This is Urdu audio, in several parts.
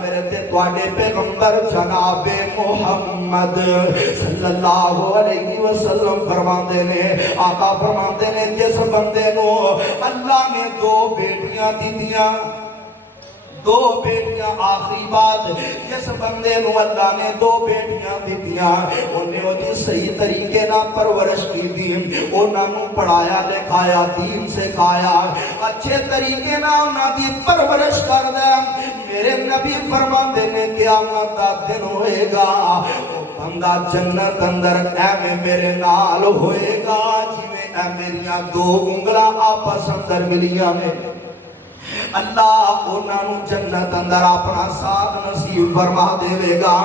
میرے تے تواڈے پیغمبر جناب محمد صلی اللہ علیہ وسلم فرماندے نے، آقا فرماندے نے جس بندے نو اللہ نے دو بیٹیاں دتیاں، دو بیٹیاں، آخری بات، جس بندے نو اللہ نے دو بیٹیاں دتیاں انہیں وہ صحیح طریقے نہ پرورش کی دین، انہوں نے پڑھایا لکھایا، دین سکھایا، اچھے طریقے نہ انہوں دی پرورش کر دیا، میرے نبی فرماندے نے قیامت دا دن ہوئے گا بندہ جنت اندر اے میرے نال ہوئے گا جی میں اے میریاں دو انگلاں آپس اندر ملیاں میں، اللہ انہوں جنت اندر اپنا ساتھ نصیب فرما دے گا۔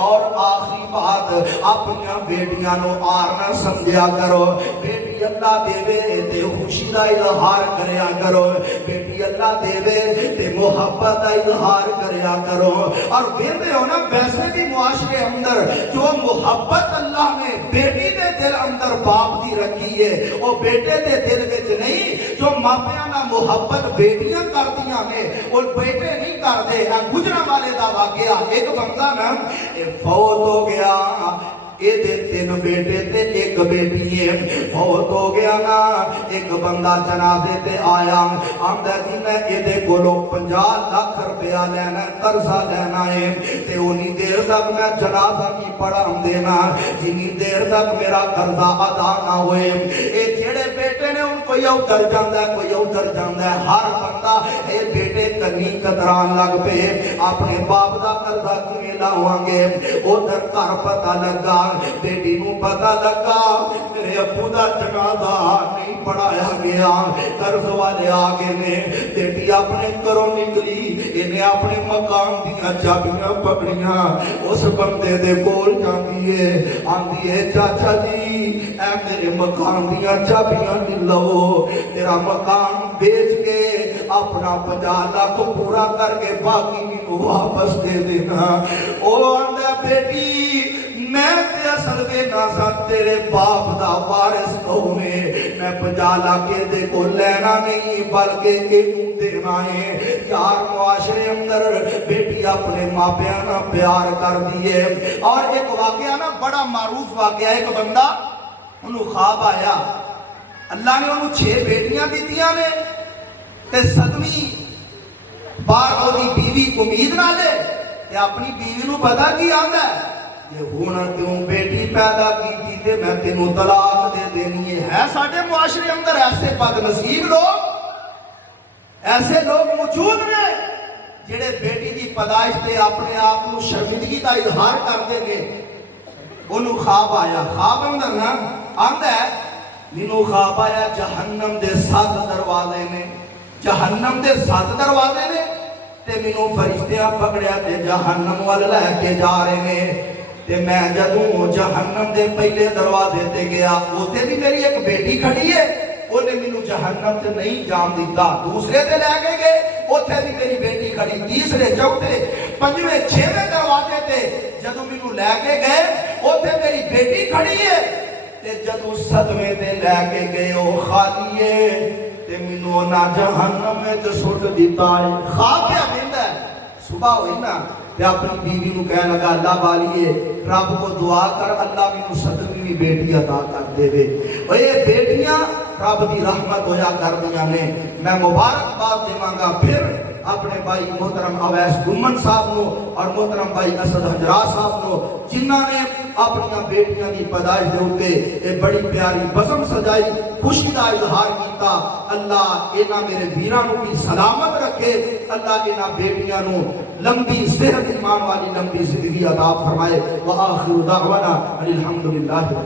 اور آخری بات، اپنی بیٹیاں نو آر نہ سمجھیا کرو، بیٹی اللہ دے تے خوشی دا اظہار کریا کرو، بیٹی اللہ دے تے محبت دا اظہار کریا کرو۔ اور ویندے ہو نا ویسے بھی معاشرے اندر جو محبت اللہ نے بیٹی دے دل اندر باپ دی رکھی ہے وہ بیٹے دے دل وچ نہیں، جو ماپیاں نہ محبت بیٹیاں کردیاں نے اور بیٹے نہیں کردے۔ گجرا والے دا واقعہ، ایک بندہ نا فوت ہو گیا، اے دے تین بیٹے تے ایک بیٹی ہے، فوت ہو گیا نا، ایک بندہ جنازے تے آیا، آمدہ جی میں اے دے کولو 50 لاکھ روپیہ لینا قرضہ لینا ہے تے انہی دیر تک میں جنازہ کی پڑھا دینا جنہی دیر تک میرا قرضہ ادا نہ ہوئے۔ اے جڑے بیٹے نے ان کو یہ ادھر جاندہ ہے، کوئی ادھر جاندہ ہے، ہر بندہ اے بیٹے کنی قدران لگ پہ اپنے باپ دا قرضہ کیویں لاؤانگے، ادھر کر پتہ لگا، بیٹی نو پتہ لگا میرے ابو دا جنازہ نہیں پڑھایا گیا، قرض والے آگے نے، بیٹی اپنے گھروں نکلی، انہیں اپنے مکان دیاں چابیاں پکڑیاں، اس بندے دے کول جاندی ہے، آندی ہے چاچا جی اے میرے مکان دیاں چابیاں دلو، تیرا مکان بیچ کے اپنا 50 لاکھ پورا کر کے باقی بھی واپس دے دینا۔ او آندہ بیٹی میں تے اصل میں نہ سا تیرے باپ دا وارث ہونے، میں 50 لاکھ دے کو لینا نہیں بلکہ انہوں دینا ہے۔ یار معاشرے اندر بیٹی اپنے ماں پیانا پیار کر دیئے۔ اور ایک واقعہ نا بڑا معروف واقعہ، ایک بندہ انہوں خواب آیا، اللہ نے انہوں 6 بیٹیاں دیتیاں نے تے 7ویں بار وہ دی بیوی امید نہ لے تے اپنی بیوی نو پتہ کی آندہ ہے یہ ہونا تیوں بیٹی پیدا کی تھی تے میں تینوں طلاق دے دینی ہے۔ ساڑھے معاشرے اندر ایسے بد نصیب لوگ، ایسے لوگ موجود نے جڑے بیٹی دی پیدائش تے اپنے آپ کو شرمندگی دا اظہار کر دیں گے۔ انہوں خواب آیا، خواب اندر نا آندہ ہے مینوں خواب آیا جہنم دے 7 دروازے نے، جہنم دے 7 دروازے نے تے مینوں فرشتیاں پکڑیا تے جہنم وال لے کے جا رہے نے تے میں جدوں جہنم دے پہلے دروازے تے گیا اوتے بھی میری ایک بیٹی کھڑی ہے، انہیں مینوں جہنم تے نہیں جان دیتا، دوسرے تے لے کے گئے اوتے بھی میری بیٹی کھڑی، تیسرے چوتھے 5ویں 6ویں دروازے تے جدوں مینوں لے کے گئے اوتے میری بیٹی کھڑی ہے تے جدوں 7ویں تے لے کے گئے او خالی ہے تے مینوں نہ جہنم میں تے سٹ دیتا ہے۔ خواب پہ آمدہ ہے، صبح ہوئی نا تے اپنی بیوی نو کہنے لگا اللہ والیے رب کو دعا کر اللہ مینوں 7ویں بیٹی عطا کر دے وے۔ اور یہ بیٹیاں رب دی رحمت ہویا کر دیا نے۔ میں مبارکباد دیواں گا پھر اپنے بھائی محترم اویس گمن صاحب نو اور محترم بھائی اسد حجرا صاحب نو جنہاں نے اپنی بیٹیاں دی پیدائش دے اوتے ایک بڑی پیاری بزم سجائی، خوشی دا اظہار کیتا۔ اللہ انہاں میرے ویراں نو بھی سلامت رکھے، اللہ انہاں بیٹیاں نو لمبی صحت ایمان والی لمبی زندگی عطا فرمائے۔ وآخر دعوانا الحمدللہ۔